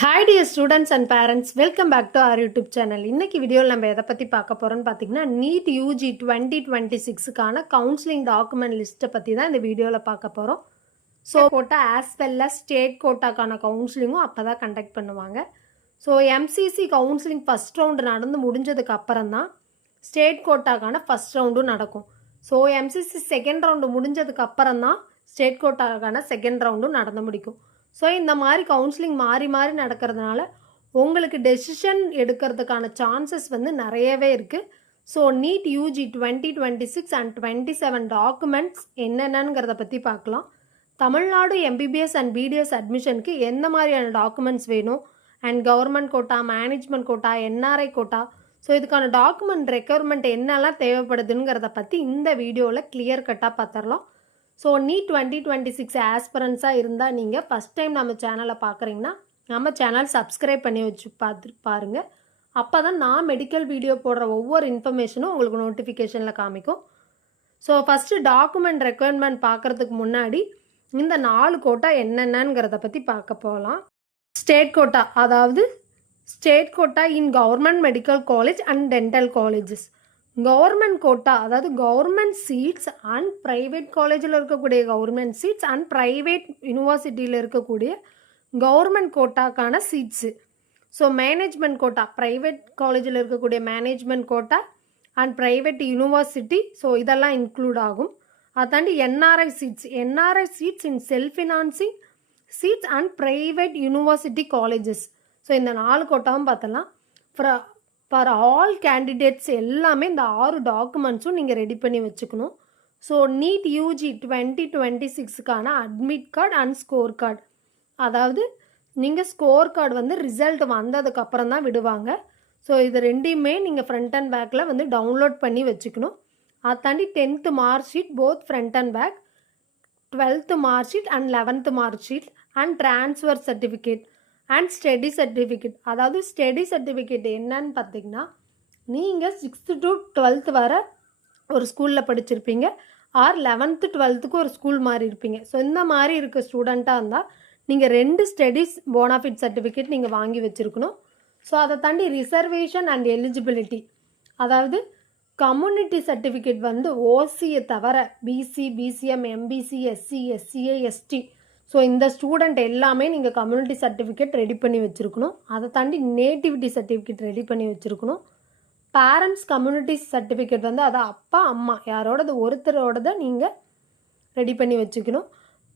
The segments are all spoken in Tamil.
Hi dear students and parents, welcome back to our YouTube channel. இன்னைக்கு வீடியோவில் நம்ம எதை பற்றி பார்க்க போகிறோம்னு பார்த்தீங்கன்னா நீட் யூஜி 2026க்கான கவுன்சிலிங் டாக்குமெண்ட் லிஸ்ட்டை பற்றி தான் இந்த வீடியோவில் பார்க்க போகிறோம். So quota as well as state கோட்டாக்கான கவுன்சிலிங்கும் அப்போ தான் கண்டக்ட் பண்ணுவாங்க. So MCC counselling first round நடந்து முடிஞ்சதுக்கு அப்புறம் தான் ஸ்டேட் கோட்டாக்கான ஃபஸ்ட் ரவுண்டும் நடக்கும். ஸோ எம்சிசி செகண்ட் ரவுண்டு முடிஞ்சதுக்கு அப்புறம் தான் ஸ்டேட் கோட்டாக்கான செகண்ட் ரவுண்டும் நடந்து முடிக்கும். ஸோ இந்த மாதிரி கவுன்சிலிங் மாறி மாறி நடக்கிறதுனால உங்களுக்கு டெசிஷன் எடுக்கிறதுக்கான சான்சஸ் வந்து நிறையவே இருக்குது. So NEET UG 2026 and 27 documents என்னென்னங்கிறத பற்றி பார்க்கலாம். தமிழ்நாடு எம்பிபிஎஸ் அண்ட் பிடிஎஸ் அட்மிஷனுக்கு எந்த மாதிரியான டாக்குமெண்ட்ஸ் வேணும் and government quota, management quota, NRI quota, so இதுக்கான டாக்குமெண்ட் ரெக்யர்மெண்ட் என்னெல்லாம் தேவைப்படுதுங்கிறத பற்றி இந்த வீடியோவில் கிளியர் கட்டாக பார்த்துடலாம். ஸோ நீட் 2026 ஆஸ்பிரன்ஸாக இருந்தால் நீங்கள் ஃபஸ்ட் டைம் நம்ம சேனலை பார்க்குறீங்கன்னா நம்ம சேனல் சப்ஸ்கிரைப் பண்ணி வச்சு பாருங்கள். அப்போ தான் நான் மெடிக்கல் வீடியோ போடுற ஒவ்வொரு இன்ஃபர்மேஷனும் உங்களுக்கு நோட்டிஃபிகேஷனில் காமிக்கும். ஸோ ஃபஸ்ட்டு டாக்குமெண்ட் ரெக்குயர்மெண்ட் பார்க்குறதுக்கு முன்னாடி இந்த 4 கோட்டா என்னென்னங்கிறத பற்றி பார்க்க போகலாம். ஸ்டேட் கோட்டா, அதாவது state quota in government medical college and dental colleges. Government quota அதாவது கவர்மெண்ட் சீட்ஸ் அண்ட் ப்ரைவேட் காலேஜில் இருக்கக்கூடிய கவர்மெண்ட் சீட்ஸ் அண்ட் ப்ரைவேட் யூனிவர்சிட்டியில் இருக்கக்கூடிய கவர்மெண்ட் கோட்டாக்கான seats. So management quota, private காலேஜில் இருக்கக்கூடிய management quota and private university, so இதெல்லாம் இன்க்ளூட் ஆகும். அதை தாண்டி NRI seats in self financing seats and private university colleges. So இந்த 4 கோட்டாவும் பார்த்தலாம். ஃபார் ஆல் கேண்டிடேட்ஸ் எல்லாமே இந்த 6 டாக்குமெண்ட்ஸும் நீங்கள் ரெடி பண்ணி வச்சுக்கணும். ஸோ நீட் யூஜி 2026க்கான admit card and score card, அதாவது நீங்கள் ஸ்கோர் கார்டு வந்து ரிசல்ட் வந்ததுக்கப்புறம் தான் விடுவாங்க. ஸோ இது ரெண்டையுமே நீங்கள் ஃப்ரண்ட் அண்ட் பேக்கில் வந்து டவுன்லோட் பண்ணி வச்சுக்கணும். அதை தாண்டி 10th mark sheet both front and back, 12th mark sheet and 11th mark sheet and transfer certificate and study certificate. அதாவது ஸ்டடி சர்டிஃபிகேட் என்னன்னு பார்த்தீங்கன்னா நீங்கள் 6th to 12th வர ஒரு ஸ்கூலில் படிச்சிருப்பீங்க, ஆர் 11th 12th ஒரு ஸ்கூல் மாதிரி இருப்பீங்க. ஸோ இந்த மாதிரி இருக்க ஸ்டூடெண்ட்டாக இருந்தால் நீங்கள் 2 ஸ்டடீஸ் போனாஃபிட் சர்டிஃபிகேட் நீங்கள் வாங்கி வச்சுருக்கணும். ஸோ அதை தாண்டி ரிசர்வேஷன் அண்ட் எலிஜிபிலிட்டி, அதாவது கம்யூனிட்டி சர்டிஃபிகேட் வந்து ஓசியை தவிர BC, BCM, MBC, SC, SCA, ST, so இந்த ஸ்டூடெண்ட் எல்லாமே நீங்கள் கம்யூனிட்டி சர்டிஃபிகேட் ரெடி பண்ணி வச்சுருக்கணும். அதை தாண்டி நேட்டிவிட்டி சர்டிஃபிகேட் ரெடி பண்ணி வச்சுருக்கணும். பேரண்ட்ஸ் கம்யூனிட்டி சர்டிஃபிகேட் வந்து அதை அப்பா அம்மா யாரோடது ஒருத்தரோடதை நீங்கள் ரெடி பண்ணி வச்சுக்கணும்.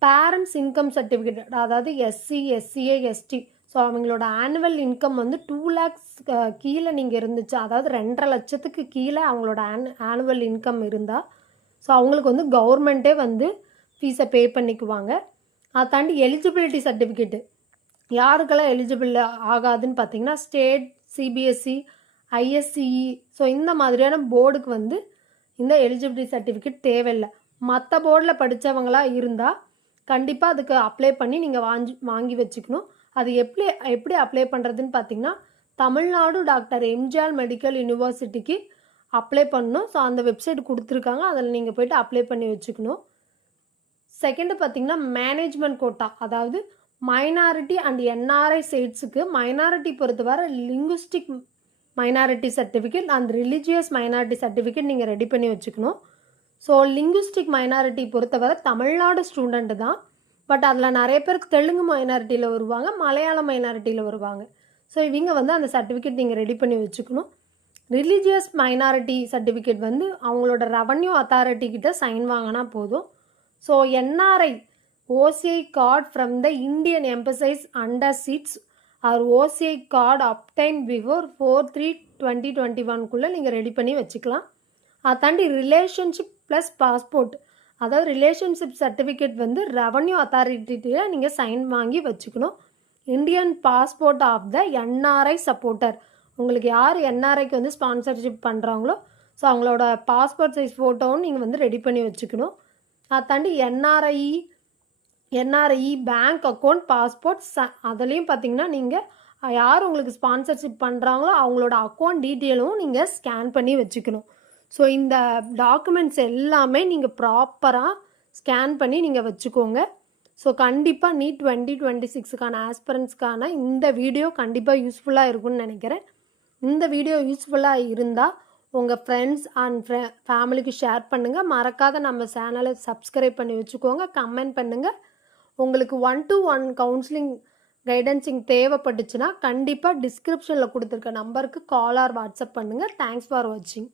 பேரண்ட்ஸ் இன்கம் சர்டிஃபிகேட், அதாவது எஸ்சி, எஸ்சிஏ, எஸ்டி, ஸோ அவங்களோட ஆனுவல் இன்கம் வந்து 2 lakhs கீழே நீங்கள் இருந்துச்சு, அதாவது 2.5 லட்சத்துக்கு கீழே அவங்களோட ஆனுவல் இன்கம் இருந்தால் ஸோ அவங்களுக்கு வந்து கவர்மெண்ட்டே வந்து ஃபீஸை பே பண்ணிக்குவாங்க. அதை தாண்டி எலிஜிபிலிட்டி சர்டிஃபிகேட்டு யாருக்கெல்லாம் எலிஜிபிள் ஆகாதுன்னு பார்த்தீங்கன்னா ஸ்டேட், சிபிஎஸ்சி, ஐஎஸ்சிஇ, ஸோ இந்த மாதிரியான போர்டுக்கு வந்து இந்த எலிஜிபிலிட்டி சர்டிஃபிகேட் தேவையில்லை. மற்ற போர்டில் படித்தவங்களாக இருந்தால் கண்டிப்பாக அதுக்கு அப்ளை பண்ணி நீங்கள் வாங்கி வச்சுக்கணும். அது எப்படி அப்ளை பண்ணுறதுன்னு பார்த்தீங்கன்னா தமிழ்நாடு டாக்டர் எம்ஜிஆர் மெடிக்கல் யூனிவர்சிட்டிக்கு அப்ளை பண்ணணும். ஸோ அந்த வெப்சைட் கொடுத்துருக்காங்க, அதில் நீங்கள் போய்ட்டு அப்ளை பண்ணி வச்சுக்கணும். செகண்டு பார்த்தீங்கன்னா மேனேஜ்மெண்ட் கோட்டா, அதாவது மைனாரிட்டி அண்ட் என்ஆர்ஐ சைட்ஸுக்கு மைனாரிட்டி பொறுத்தவரை linguistic minority certificate and religious minority certificate நீங்கள் ரெடி பண்ணி வச்சுக்கணும். ஸோ லிங்குஸ்டிக் மைனாரிட்டி பொறுத்தவரை தமிழ்நாடு ஸ்டூடெண்ட்டு தான், பட் அதில் நிறைய பேர் தெலுங்கு மைனாரிட்டியில் வருவாங்க, மலையாள மைனாரிட்டியில் வருவாங்க. ஸோ இவங்க வந்து அந்த சர்டிஃபிகேட் நீங்கள் ரெடி பண்ணி வச்சுக்கணும். ரிலீஜியஸ் மைனாரிட்டி சர்டிஃபிகேட் வந்து அவங்களோட ரெவன்யூ அத்தாரிட்டி கிட்ட சைன் வாங்கினா போதும். So NRI OCI card from the Indian embassies under seats are OCI card obtained before 4/3/2021 நீங்கள் ரெடி பண்ணி வச்சுக்கலாம். அதை தாண்டி ரிலேஷன்ஷிப் ப்ளஸ் பாஸ்போர்ட், அதாவது ரிலேஷன்ஷிப் சர்டிஃபிகேட் வந்து ரெவன்யூ அத்தாரிட்டியில் நீங்கள் சைன் வாங்கி வச்சுக்கணும். Indian passport of the NRI supporter, உங்களுக்கு யார் என்ஆர்ஐக்கு வந்து ஸ்பான்சர்ஷிப் பண்ணுறாங்களோ ஸோ அவங்களோட பாஸ்போர்ட் சைஸ் ஃபோட்டோவும் நீங்கள் வந்து ரெடி பண்ணி வச்சுக்கணும். அதை தாண்டி என்ஆர்ஐ பேங்க் அக்கௌண்ட், பாஸ்போர்ட், அதுலேயும் பார்த்தீங்கன்னா நீங்கள் யார் உங்களுக்கு ஸ்பான்சர்ஷிப் பண்ணுறாங்களோ அவங்களோட அக்கௌண்ட் டீட்டெயிலும் நீங்கள் ஸ்கேன் பண்ணி வச்சுக்கணும். ஸோ இந்த டாக்குமெண்ட்ஸ் எல்லாமே நீங்கள் ப்ராப்பராக ஸ்கேன் பண்ணி நீங்கள் வச்சுக்கோங்க. ஸோ கண்டிப்பாக நீட் 2026க்கான ஆஸ்பிரண்ட்ஸ்க்கான இந்த வீடியோ கண்டிப்பாக யூஸ்ஃபுல்லாக இருக்கும்னு நினைக்கிறேன். இந்த வீடியோ யூஸ்ஃபுல்லாக இருந்தால் உங்கள் ஃப்ரெண்ட்ஸ் அண்ட் ஃபேமிலிக்கு ஷேர் பண்ணுங்கள். மறக்காத நம்ம சேனலை சப்ஸ்கிரைப் பண்ணி வச்சுக்கோங்க. கமெண்ட் பண்ணுங்கள். உங்களுக்கு 1-to-1 கவுன்சிலிங் கைடன்சிங் தேவைப்பட்டுச்சுன்னா கண்டிப்பாக டிஸ்கிரிப்ஷனில் கொடுத்துருக்க நம்பருக்கு கால் ஆர் வாட்ஸ்அப் பண்ணுங்கள். தேங்க்ஸ் ஃபார் வாட்சிங்.